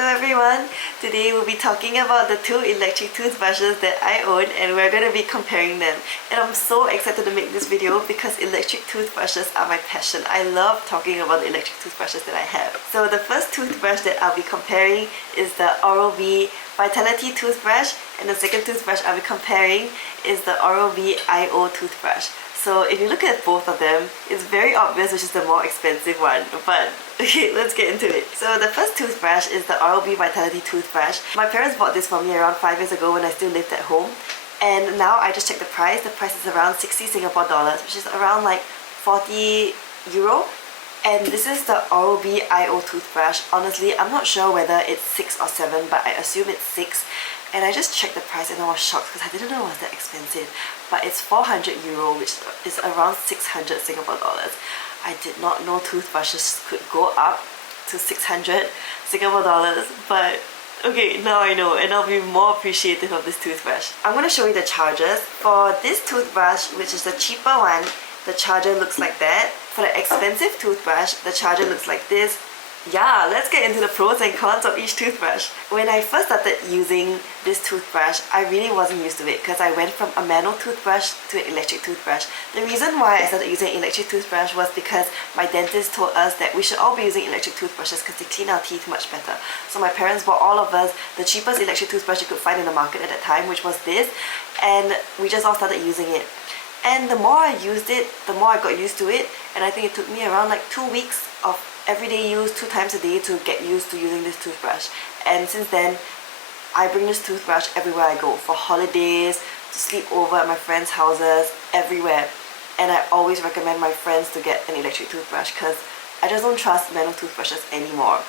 Hello everyone! Today we'll be talking about the two electric toothbrushes that I own, and we're going to be comparing them. And I'm so excited to make this video because electric toothbrushes are my passion. I love talking about the electric toothbrushes that I have. So the first toothbrush that I'll be comparing is the Oral-B Vitality toothbrush, and the second toothbrush I'll be comparing is the Oral-B IO toothbrush. So if you look at both of them, it's very obvious which is the more expensive one, but okay, let's get into it. So the first toothbrush is the Oral-B Vitality toothbrush. My parents bought this for me around 5 years ago when I still lived at home, and now I just checked the price. The price is around 60 Singapore dollars, which is around like 40 euro. And this is the Oral-B IO toothbrush. Honestly, I'm not sure whether it's 6 or 7, but I assume it's 6. And I just checked the price and I was shocked because I didn't know it was that expensive. But it's 400 euro, which is around 600 Singapore dollars. I did not know toothbrushes could go up to 600 Singapore dollars, but okay, now I know, and I'll be more appreciative of this toothbrush. I'm going to show you the chargers. For this toothbrush, which is the cheaper one, the charger looks like that. For the expensive toothbrush, the charger looks like this. Yeah, let's get into the pros and cons of each toothbrush. When I first started using this toothbrush, I really wasn't used to it because I went from a manual toothbrush to an electric toothbrush. The reason why I started using an electric toothbrush was because my dentist told us that we should all be using electric toothbrushes because they clean our teeth much better. So my parents bought all of us the cheapest electric toothbrush you could find in the market at that time, which was this, and we just all started using it. And the more I used it, the more I got used to it, and I think it took me around like 2 weeks of everyday use, 2 times a day, to get used to using this toothbrush. And since then, I bring this toothbrush everywhere I go, for holidays, to sleep over at my friends' houses, everywhere. And I always recommend my friends to get an electric toothbrush because I just don't trust manual toothbrushes anymore.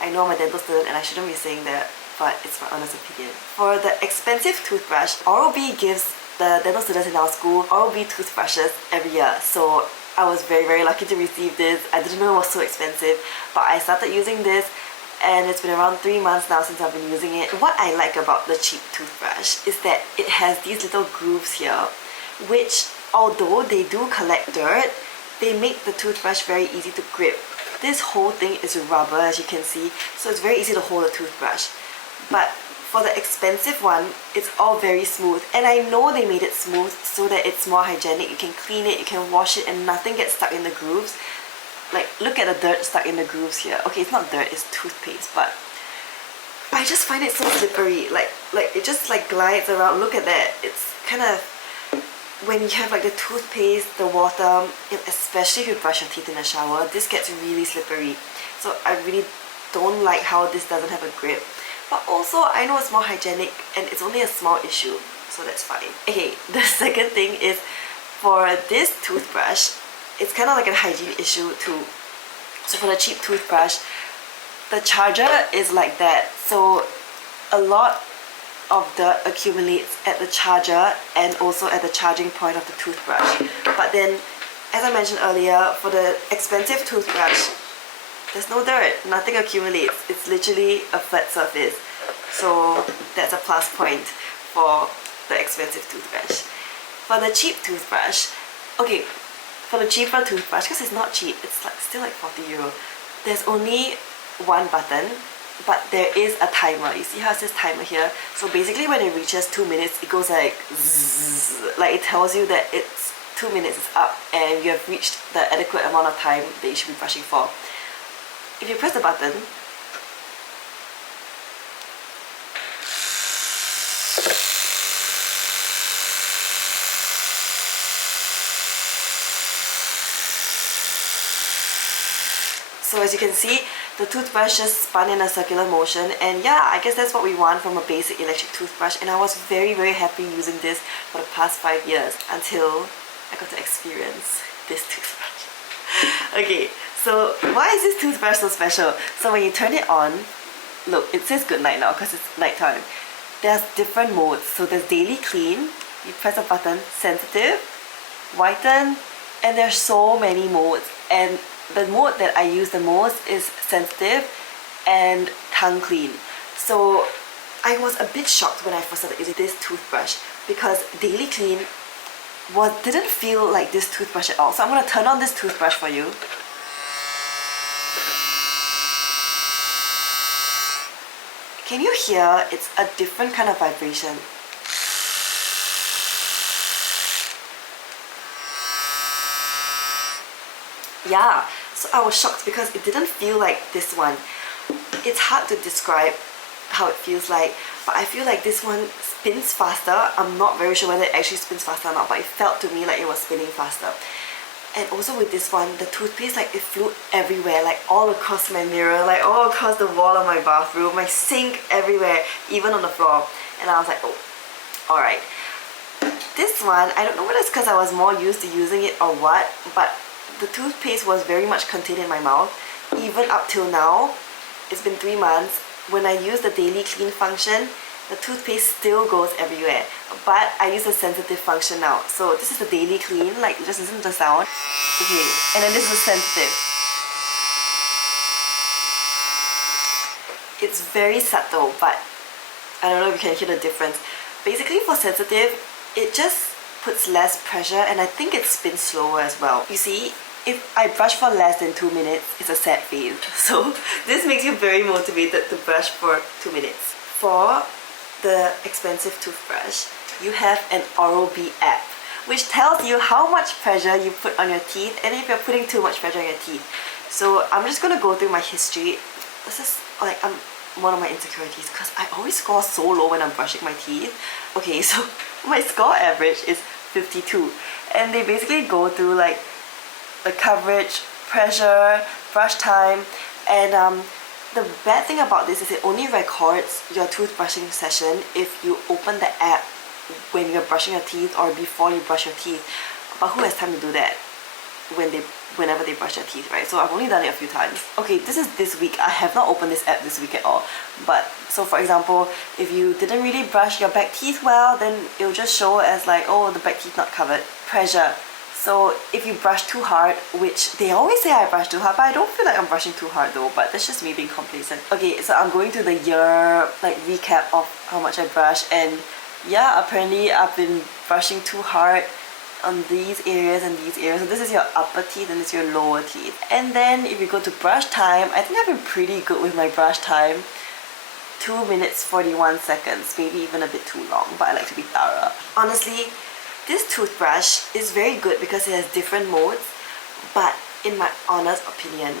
I know I'm a dental student and I shouldn't be saying that, but it's my honest opinion. For the expensive toothbrush, Oral-B gives the dental students in our school Oral-B toothbrushes every year. So I was very lucky to receive this. I didn't know it was so expensive, but I started using this and it's been around 3 months now since I've been using it. What I like about the cheap toothbrush is that it has these little grooves here, which, although they do collect dirt, they make the toothbrush very easy to grip. This whole thing is rubber, as you can see, so it's very easy to hold a toothbrush. But for the expensive one, it's all very smooth, and I know they made it smooth so that it's more hygienic. You can clean it, you can wash it, and nothing gets stuck in the grooves. Like, look at the dirt stuck in the grooves here. Okay, it's not dirt, it's toothpaste, but I just find it so slippery. Like it just like glides around. Look at that. It's kind of, when you have like the toothpaste, the water, especially if you brush your teeth in the shower, this gets really slippery. So I really don't like how this doesn't have a grip. But also, I know it's more hygienic and it's only a small issue, so that's fine. Okay, the second thing is, for this toothbrush, it's kind of like a hygiene issue too. So for the cheap toothbrush, the charger is like that. So a lot of dirt accumulates at the charger and also at the charging point of the toothbrush. But then, as I mentioned earlier, for the expensive toothbrush, there's no dirt, nothing accumulates. It's literally a flat surface. So that's a plus point for the expensive toothbrush. For the cheap toothbrush, okay, for the cheaper toothbrush, because it's not cheap, it's like still like 40 euro, there's only one button, but there is a timer. You see how it says timer here? So basically when it reaches 2 minutes, it goes like zzz, like it tells you that it's 2 minutes is up and you have reached the adequate amount of time that you should be brushing for. If you press the button, so as you can see, the toothbrush just spun in a circular motion, and yeah, I guess that's what we want from a basic electric toothbrush, and I was very happy using this for the past 5 years until I got to experience this toothbrush. Okay, so why is this toothbrush so special? So when you turn it on, look, it says good night now because it's nighttime. There's different modes. So there's daily clean, you press a button, sensitive, whiten, and there's so many modes. And the mode that I use the most is sensitive and tongue clean. So I was a bit shocked when I first started using this toothbrush because daily clean didn't feel like this toothbrush at all. So I'm going to turn on this toothbrush for you. Can you hear? It's a different kind of vibration. Yeah, so I was shocked because it didn't feel like this one. It's hard to describe how it feels like, but I feel like this one spins faster. I'm not very sure whether it actually spins faster or not, but it felt to me like it was spinning faster. And also with this one, the toothpaste, like it flew everywhere, like all across my mirror, like all across the wall of my bathroom, my sink, everywhere, even on the floor. And I was like, oh, alright. This one, I don't know whether it's because I was more used to using it or what, but the toothpaste was very much contained in my mouth. Even up till now, it's been 3 months, when I use the daily clean function, the toothpaste still goes everywhere. But I use the sensitive function now. So this is the daily clean, like just listen to the sound. Okay, and then this is sensitive. It's very subtle, but I don't know if you can hear the difference. Basically for sensitive, it just puts less pressure and I think it spins slower as well. You see, if I brush for less than 2 minutes, it's a sad phase. So this makes you very motivated to brush for 2 minutes. For the expensive toothbrush, you have an Oral-B app, which tells you how much pressure you put on your teeth and if you're putting too much pressure on your teeth. So I'm just gonna go through my history. This is like one of my insecurities because I always score so low when I'm brushing my teeth. Okay, so my score average is 52, and they basically go through like the coverage, pressure, brush time, and the bad thing about this is it only records your toothbrushing session if you open the app when you're brushing your teeth or before you brush your teeth. But who has time to do that whenever they brush their teeth, right? So I've only done it a few times. Okay, this is this week. I have not opened this app this week at all. But so for example, if you didn't really brush your back teeth well, then it'll just show as like, oh, the back teeth not covered. Pressure. So if you brush too hard, which they always say I brush too hard, but I don't feel like I'm brushing too hard though, but that's just me being complacent. Okay, so I'm going to the year like recap of how much I brush, and yeah, apparently I've been brushing too hard on these areas and these areas. So this is your upper teeth and this is your lower teeth. And then if you go to brush time, I think I've been pretty good with my brush time. 2 minutes 41 seconds, maybe even a bit too long, but I like to be thorough. Honestly, this toothbrush is very good because it has different modes, but in my honest opinion,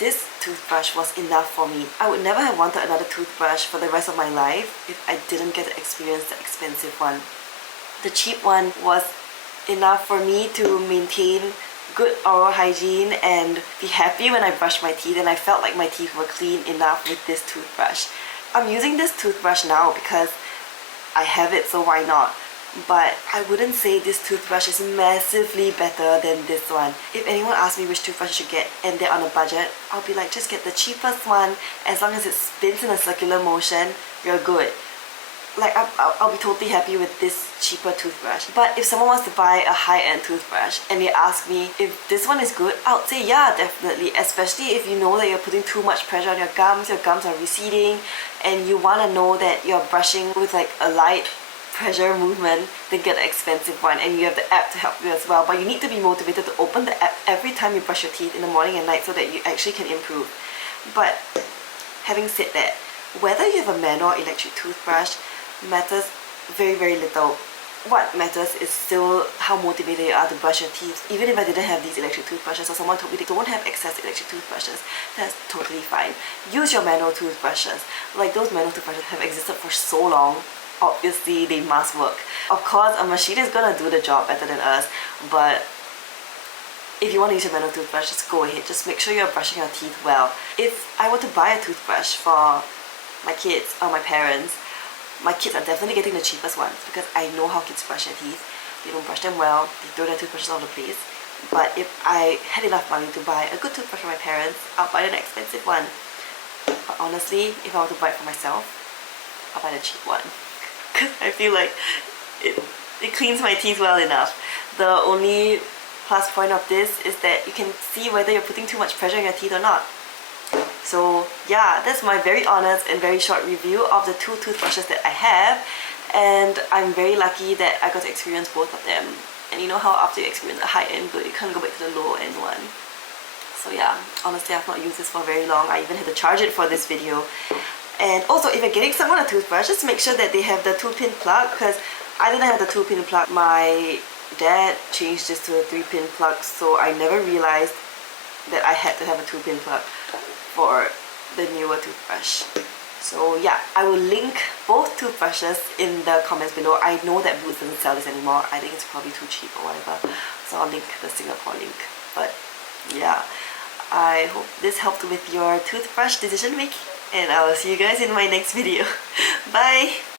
this toothbrush was enough for me. I would never have wanted another toothbrush for the rest of my life if I didn't get to experience the expensive one. The cheap one was enough for me to maintain good oral hygiene and be happy when I brushed my teeth, and I felt like my teeth were clean enough with this toothbrush. I'm using this toothbrush now because I have it, so why not? But I wouldn't say this toothbrush is massively better than this one. If anyone asks me which toothbrush I should get and they're on a budget, I'll be like, just get the cheapest one. As long as it spins in a circular motion, you're good. Like, I'll be totally happy with this cheaper toothbrush. But if someone wants to buy a high-end toothbrush and they ask me if this one is good, I would say yeah, definitely. Especially if you know that you're putting too much pressure on your gums are receding, and you want to know that you're brushing with like a light pressure movement, then get the expensive one, and you have the app to help you as well. But you need to be motivated to open the app every time you brush your teeth in the morning and night so that you actually can improve. But having said that, whether you have a manual or electric toothbrush matters very, very little. What matters is still how motivated you are to brush your teeth. Even if I didn't have these electric toothbrushes or someone told me they don't have access to electric toothbrushes, that's totally fine. Use your manual toothbrushes. Like, those manual toothbrushes have existed for so long. Obviously they must work. Of course, a machine is gonna do the job better than us, but if you want to use your manual toothbrush, just go ahead. Just make sure you're brushing your teeth well. If I were to buy a toothbrush for my kids or my parents, my kids are definitely getting the cheapest ones because I know how kids brush their teeth. They don't brush them well, they throw their toothbrushes all over the place. But if I had enough money to buy a good toothbrush for my parents, I'll buy an expensive one. But honestly, if I were to buy it for myself, I'll buy the cheap one. Because I feel like it cleans my teeth well enough. The only plus point of this is that you can see whether you're putting too much pressure on your teeth or not. So yeah, that's my very honest and very short review of the two toothbrushes that I have, and I'm very lucky that I got to experience both of them. And you know how after you experience a high-end good, you can't go back to the low-end one. So yeah, honestly I've not used this for very long. I even had to charge it for this video. And also, if you're getting someone a toothbrush, just make sure that they have the 2-pin plug, because I didn't have the 2-pin plug. My dad changed this to a 3-pin plug, so I never realized that I had to have a 2-pin plug for the newer toothbrush. So yeah, I will link both toothbrushes in the comments below. I know that Boots doesn't sell this anymore. I think it's probably too cheap or whatever. So I'll link the Singapore link. But yeah, I hope this helped with your toothbrush decision making, and I will see you guys in my next video. Bye!